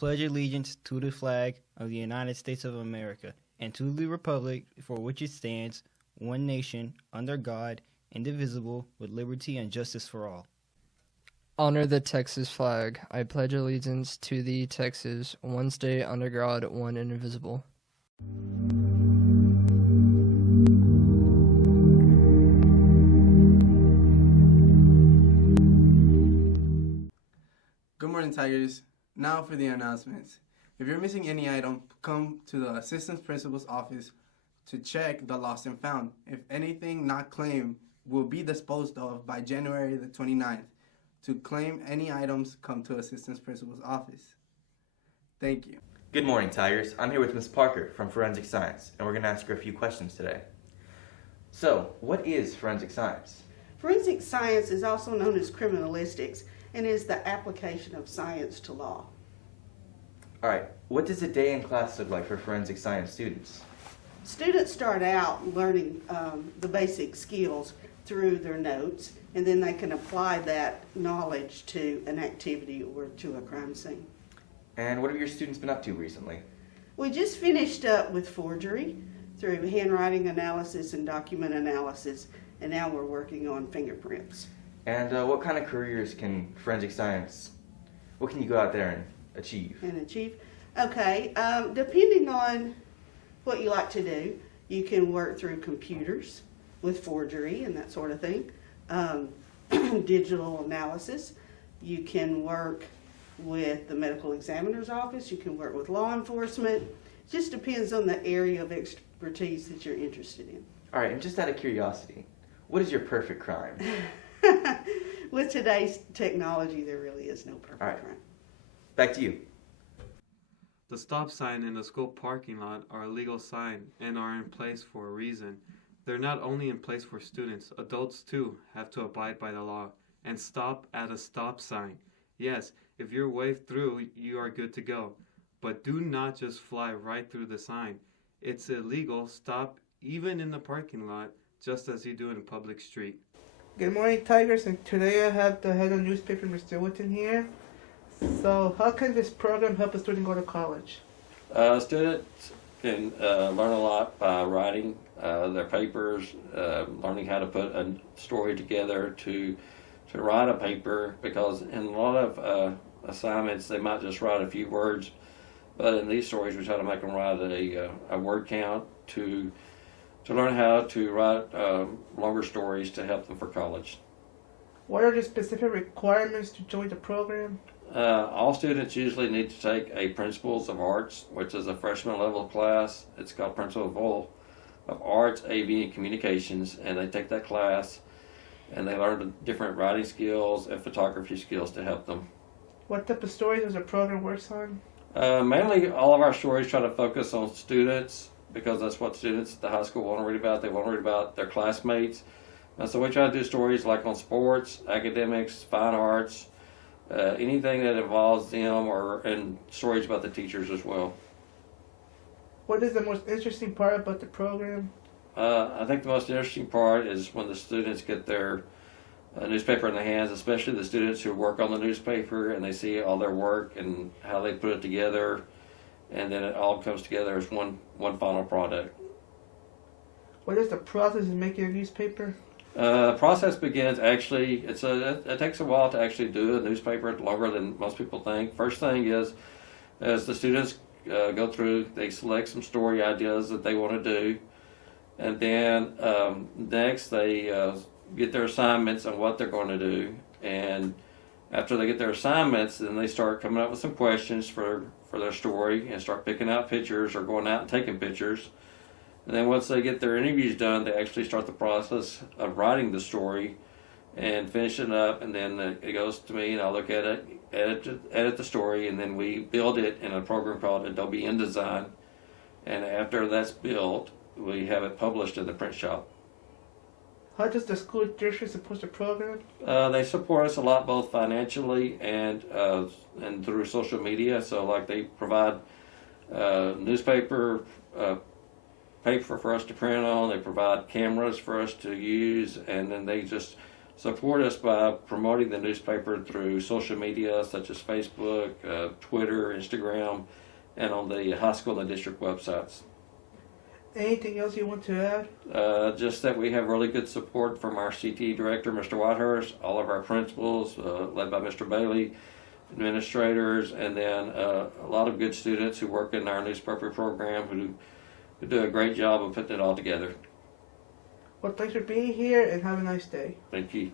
pledge allegiance to the flag of the United States of America and to the republic for which it stands, one nation, under God, indivisible, with liberty and justice for all. Honor the Texas flag. I pledge allegiance to the Texas, one state under God, one indivisible. Good morning, Tigers. Now for the announcements. If you're missing any item, come to the Assistant Principal's office to check the lost and found. If anything not claimed will be disposed of by January the 29th. To claim any items, come to Assistant Principal's office. Thank you. Good morning, Tigers. I'm here with Ms. Parker from Forensic Science, and we're going to ask her a few questions today. So, what is forensic science? Forensic science is also known as criminalistics and is the application of science to law. All right, what does a day in class look like for forensic science students? Students start out learning the basic skills through their notes, and then they can apply that knowledge to an activity or to a crime scene. And what have your students been up to recently? We just finished up with forgery through handwriting analysis and document analysis, and now we're working on fingerprints. And what kind of careers can forensic science, what can you go out there and achieve? Okay, depending on what you like to do, you can work through computers with forgery and that sort of thing, digital analysis. You can work with the medical examiner's office. You can work with law enforcement. It just depends on the area of expertise that you're interested in. All right, and just out of curiosity, what is your perfect crime? With today's technology, there really is no perfect crime. Back to you. The stop sign in the school parking lot are a legal sign and are in place for a reason. They're not only in place for students, adults too have to abide by the law and stop at a stop sign. Yes, if you're waved through, you are good to go. But do not just fly right through the sign. It's illegal. Stop even in the parking lot, just as you do in a public street. Good morning, Tigers, and today I have the head of newspaper, Mr. Whitten, here. So, how can this program help a student go to college? Students can learn a lot by writing their papers, learning how to put a story together to write a paper, because in a lot of assignments they might just write a few words, but in these stories we try to make them write a word count to learn how to write longer stories to help them for college. What are the specific requirements to join the program? All students usually need to take a Principles of Arts, which is a freshman level class. It's called Principles of Arts, AV, and Communications, and they take that class and they learn the different writing skills and photography skills to help them. What type of stories does the program work on? Mainly all of our stories try to focus on students, because that's what students at the high school want to read about. They want to read about their classmates. So we try to do stories like on sports, academics, fine arts, anything that involves them, and stories about the teachers as well. What is the most interesting part about the program? I think the most interesting part is when the students get their newspaper in their hands, especially the students who work on the newspaper, and they see all their work and how they put it together, and then it all comes together as one final product. What is the process in making a newspaper? Process begins actually, it takes a while to actually do a newspaper, longer than most people think. First thing is, as the students go through, they select some story ideas that they want to do, and then next they get their assignments on what they're going to do, and after they get their assignments, then they start coming up with some questions for their story and start picking out pictures or going out and taking pictures. And then once they get their interviews done, they actually start the process of writing the story and finishing up, and then it goes to me and I look at it, edit the story, and then we build it in a program called Adobe InDesign. And after that's built, we have it published in the print shop. How does the school district support the program? They support us a lot, both financially and through social media. So like they provide newspaper, paper for us to print on, they provide cameras for us to use, and then they just Support us by promoting the newspaper through social media such as Facebook, Twitter, Instagram, and on the high school and district websites. Anything else you want to add? Just that we have really good support from our CTE director, Mr. Whitehurst, all of our principals, led by Mr. Bailey, administrators, and then a lot of good students who work in our newspaper program who do a great job of putting it all together. Well, thanks for being here and have a nice day. Thank you.